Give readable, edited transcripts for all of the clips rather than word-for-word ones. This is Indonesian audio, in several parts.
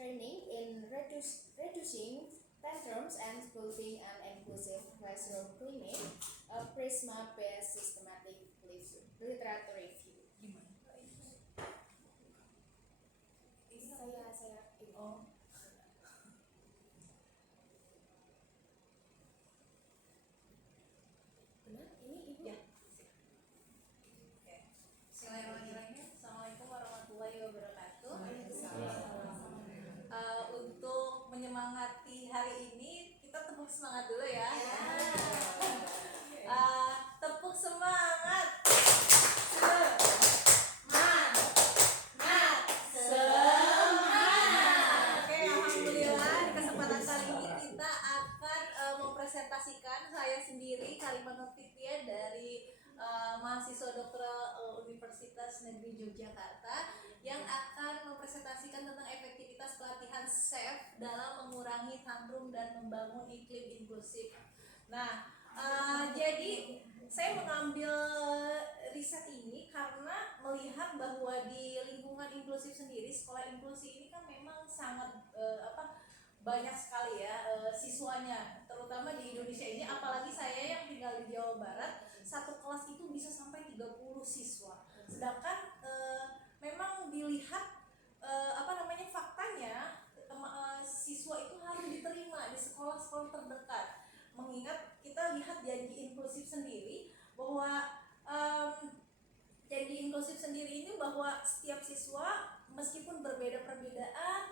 training in reducing tantrums and building an inclusive classroom climate, a Prisma-based systematic literature review. Saya Oh. Benar? Ini Ibu? Ya. Oke. Bismillahirrahmanirrahim. Assalamualaikum warahmatullahi wabarakatuh. Untuk menyemangati hari ini, kita tepuk semangat dulu ya. Tepuk semangat. Mempresentasikan saya sendiri Kalimantan Fitria dari mahasiswa doktoral Universitas Negeri Yogyakarta yang akan mempresentasikan tentang efektivitas pelatihan SAFE dalam mengurangi tantrum dan membangun iklim inklusif. Nah, jadi saya mengambil riset ini karena melihat bahwa di lingkungan inklusif sendiri, sekolah inklusi ini kan memang sangat banyak sekali ya siswanya, terutama di Indonesia ini, apalagi saya yang tinggal di Jawa Barat, satu kelas itu bisa sampai 30 siswa. Sedangkan memang dilihat faktanya siswa itu harus diterima di sekolah-sekolah terdekat. Mengingat kita lihat janji inklusif sendiri bahwa janji inklusif sendiri ini bahwa setiap siswa meskipun berbeda perbedaan,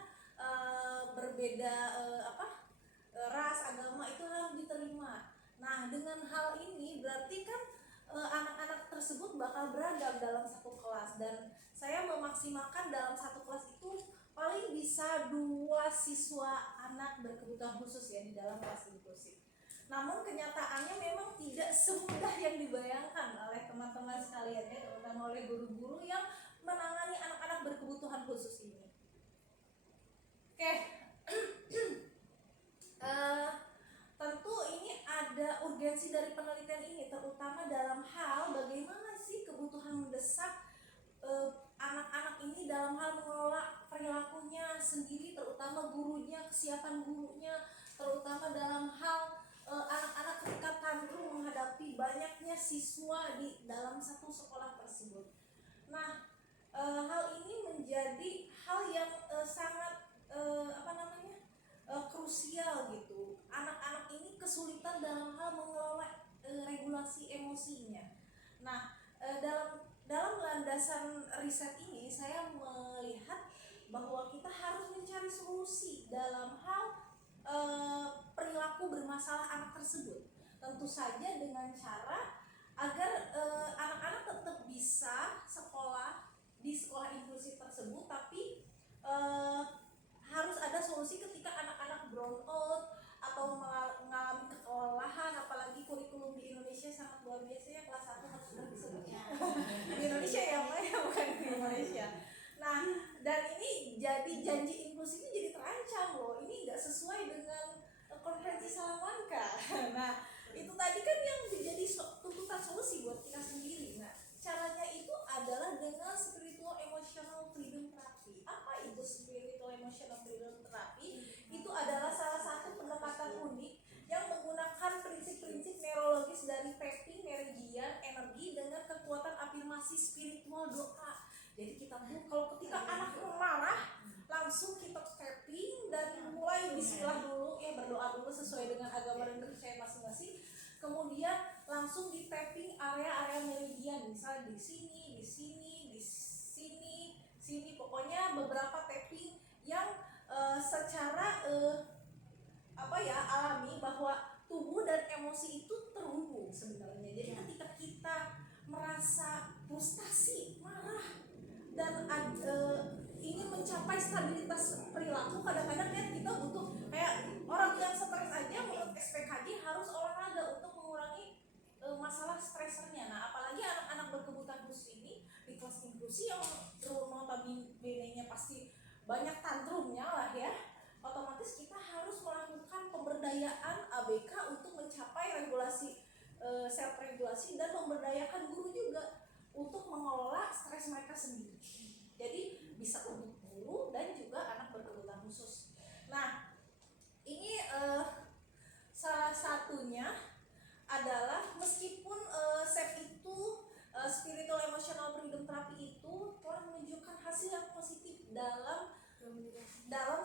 ras, agama itu harus diterima. Nah, dengan hal ini berarti kan anak-anak tersebut bakal beragam dalam satu kelas, dan saya memaksimalkan dalam satu kelas itu paling bisa 2 siswa anak berkebutuhan khusus ya di dalam kelas inklusif. Namun kenyataannya memang tidak semudah yang dibayangkan oleh teman-teman sekalian ya, terutama oleh guru-guru yang menangani anak-anak berkebutuhan khusus ini. Oke. Tentu ini ada urgensi dari penelitian ini, terutama dalam hal bagaimana sih kebutuhan mendesak anak-anak ini dalam hal mengelola perilakunya sendiri, terutama gurunya, kesiapan gurunya, terutama dalam hal anak-anak ketika tantrum menghadapi banyaknya siswa di dalam satu sekolah tersebut. Nah, hal ini menjadi hal yang sangat krusial gitu. Anak-anak ini kesulitan dalam hal mengelola regulasi emosinya. Nah, dalam landasan riset ini saya melihat bahwa kita harus mencari solusi dalam hal perilaku bermasalah anak tersebut. Tentu saja dengan cara agar anak-anak tetap bisa sekolah di sekolah inklusif tersebut, tapi harus ada solusi ketika anak-anak brown out atau mengalami kelelahan, apalagi kurikulum di Indonesia sangat luar biasa ya, kelas 1 harus sudah disebutnya di Indonesia ya, bukan di Malaysia. Nah, dan ini jadi janji inklusi ini jadi terancam loh, ini nggak sesuai dengan konferensi Salamanca. Nah, itu tadi kan yang menjadi tuntutan solusi buat kita sendiri. Nah, caranya itu adalah dengan spiritual emotional freedom therapy. Apa itu spiritual emotional freedom therapy? Itu adalah salah satu pendekatan unik yang menggunakan prinsip-prinsip neurologis dari tapping meridian energi dengan kekuatan afirmasi spiritual doa. Jadi kita kalau ketika anak marah, langsung kita tapping dan mulai bismillah dulu ya, berdoa dulu sesuai dengan agama dan kepercayaan masing-masing. Kemudian langsung di tapping area-area meridian, misalnya di sini, pokoknya beberapa tapping yang secara alami bahwa tubuh dan emosi itu terhubung sebenarnya. Jadi ketika kita merasa frustasi, marah, dan ingin mencapai stabilitas perilaku, kadang-kadang kan kita butuh, kayak orang yang stres aja menurut SPKJ harus olahraga untuk mengurangi masalah stresernya. Nah, apalagi anak-anak berkebutuhan khusus ini di kelas inklusi yang notabene-nya pasti banyak tantrumnya lah ya, otomatis kita harus melakukan pemberdayaan ABK untuk mencapai regulasi self regulasi, dan memberdayakan guru juga untuk mengelola stres mereka sendiri. Jadi bisa untuk guru dan juga anak berkebutuhan khusus hasil yang positif dalam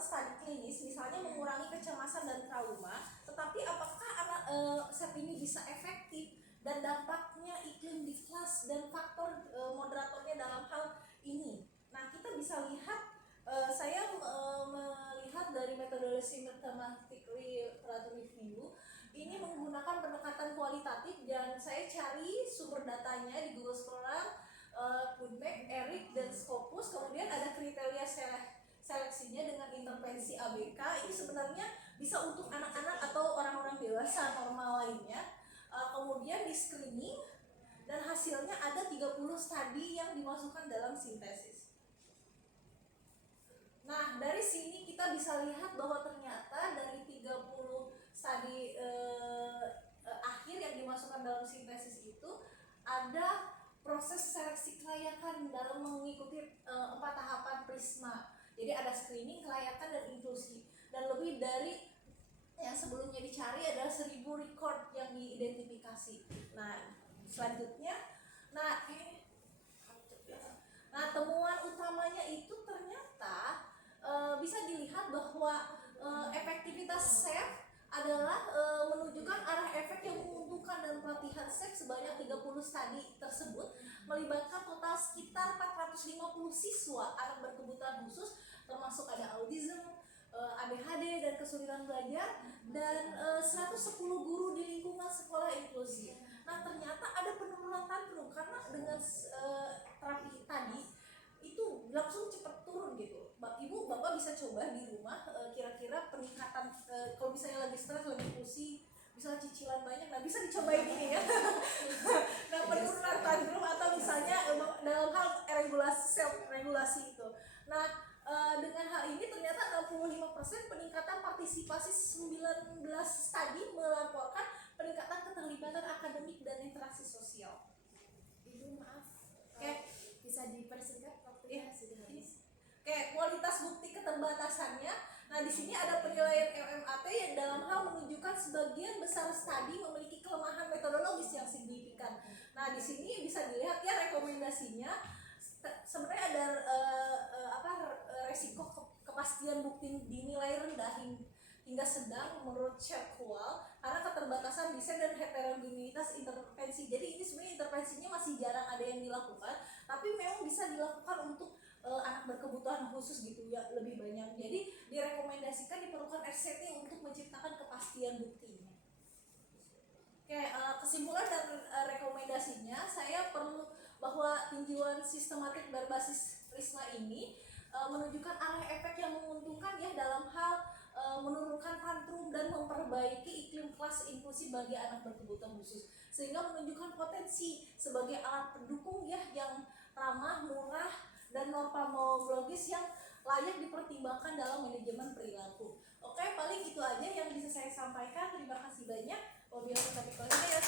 studi klinis, misalnya mengurangi kecemasan dan trauma. Tetapi apakah SEP ini bisa efektif dan dampaknya iklim di kelas dan faktor moderatornya dalam hal ini? Nah, kita bisa lihat, saya melihat dari metodologi mathematic literature review ini menggunakan pendekatan kualitatif, dan saya cari sumber datanya di Google Scholar, PubMed, ERIC, dan Scopus. Kemudian ada kriteria seleksinya dengan intervensi ABK. Ini sebenarnya bisa untuk anak-anak atau orang-orang dewasa normal lainnya. Kemudian di screening, dan hasilnya ada 30 studi yang dimasukkan dalam sintesis. Nah, dari sini kita bisa lihat bahwa ternyata dari 30 studi akhir yang dimasukkan dalam sintesis itu ada proses seleksi kelayakan dalam mengikuti 4 tahapan Prisma. Jadi ada screening, kelayakan, dan inklusi. Dan lebih dari yang sebelumnya dicari adalah 1000 record yang diidentifikasi. Nah, selanjutnya, temuan utamanya itu ternyata bisa dilihat bahwa efektivitas SEP adalah menunjukkan arah efek yang menguntungkan, dan pelatihan SEP sebanyak 30 studi tersebut melibatkan total sekitar 450 siswa anak berkebutuhan khusus, termasuk ada autism, ADHD, dan kesulitan belajar, dan 110 guru di lingkungan sekolah inklusi. Nah, ternyata ada penurunan tantrum karena dengan terapi tadi itu langsung cepat turun gitu. Ibu bapak bisa coba di rumah, kira-kira peningkatan kalau misalnya lagi stres, lagi pusing, bisa cicilan banyak, nah bisa dicobain ini ya. Nah, penurunan tantrum atau misalnya dalam hal regulasi self regulasi itu. Nah, dengan hal ini ternyata 65% peningkatan partisipasi 19 studi melaporkan peningkatan keterlibatan akademik dan interaksi sosial. Ibu maaf, Oke. bisa dipersingkat waktunya sudah habis. Oke, kualitas bukti keterbatasannya. Nah, di sini ada penilaian MMAT yang dalam hal menunjukkan sebagian besar studi memiliki kelemahan metodologis yang signifikan. Nah, di sini bisa dilihat ya rekomendasinya. Sebenarnya ada resiko kepastian bukti dinilai rendah hingga sedang menurut Sherkwall karena keterbatasan desain dan heterogenitas intervensi. Jadi ini sebenarnya intervensinya masih jarang ada yang dilakukan, tapi memang bisa dilakukan untuk anak berkebutuhan khusus gitu ya, lebih banyak. Jadi direkomendasikan diperlukan RCT untuk menciptakan kepastian buktinya. Oke, kesimpulan dan rekomendasinya, saya perlu bahwa tinjauan sistematik berbasis Prisma ini menunjukkan arah efek yang menguntungkan ya dalam hal menurunkan tantrum dan memperbaiki iklim kelas inklusi bagi anak berkebutuhan khusus, sehingga menunjukkan potensi sebagai alat pendukung ya yang ramah, murah, dan normatif yang layak dipertimbangkan dalam manajemen perilaku. Oke, paling itu aja yang bisa saya sampaikan. Terima kasih banyak. Wabillahi taufiq wal hidayah.